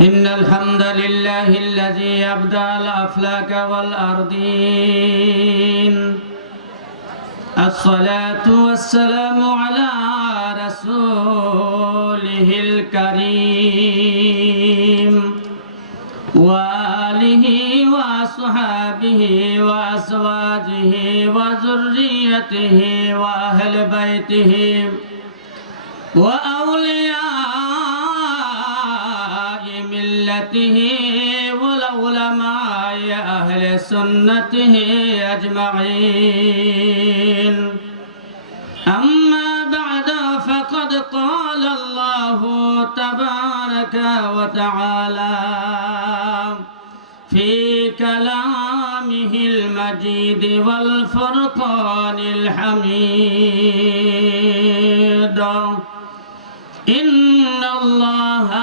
إن الحمد لله الذي أبدى الأفلاك والأرضين. الصلاة والسلام على رسوله الكريم. وآله وأصحابه وأزواجه وذريته وأهل بيته وأولياء ملته والعلماء أهل سنته أجمعين أما بعد فقد قال الله تبارك وتعالى في كلامه المجيد والفرقان الحميد إن الله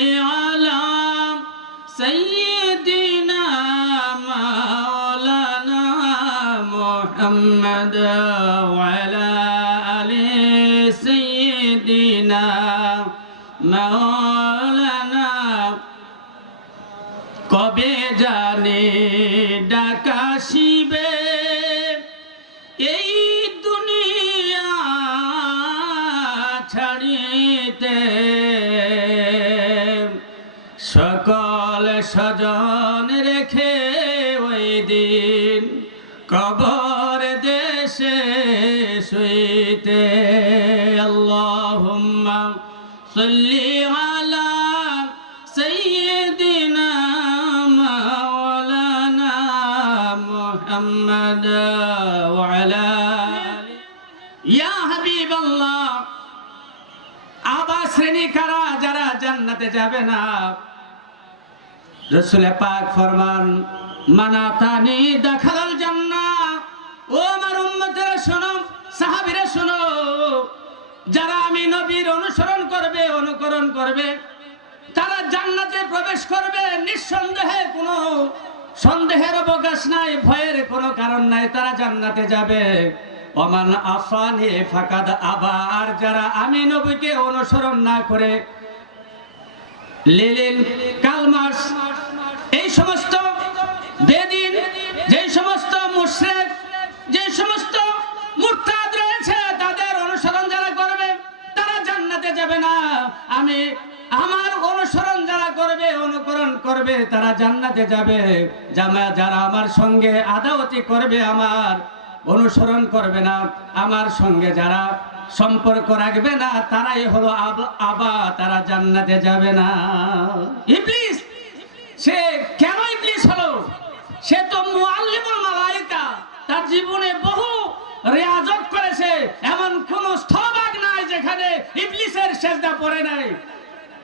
محمد وعلى آل سيدنا مولانا কবে জানে ডাকাশিবে এই দুনিয়া ছাড়িতে সকল স্বজন রেখে ওই দিন কবর দেশে শুইতে আল্লাহুম্মা সাল্লি আলা সাইয়্যিদিনা মাওলানা মুহাম্মদ ওয়া আলা আলি। ইয়া হাবিবাল্লাহ আবার শ্রেণি কারা যারা জান্নাতে যাবে না? রসুল পাক ফরমান, মানাতানি দেখালাল যারা আমি নবীর অনুসরণ করবে, অনুকরণ করবে, তারা জান্নাতে প্রবেশ করবে, নিঃসন্দেহে কোনো সন্দেহের অবকাশ নাই, ভয়ের কোনো কারণ নাই, তারা জান্নাতে যাবে। ওমান আফানি ফাকাদ আবার যারা আমি নবীকে অনুসরণ না করে, লেলিন কালমার্স এই সমস্ত বেদিন আমি আমার অনুসরণ যারা করবে, অনুকরণ করবে, তারা জান্নাতে যাবে। যারা আমার সঙ্গে আদাওতি করবে, আমার অনুসরণ করবে না। আমার সঙ্গে যারা সম্পর্ক রাখবে না, তারাই হলো আব- তারা জান্নাতে যাবে না। ইবলিস, সে কেন ইবলিস হলো? সে তো মুআল্লিমুল মালাইকা তার জীবনে বহু রিয়াজত সেজদা পড়ে নাই।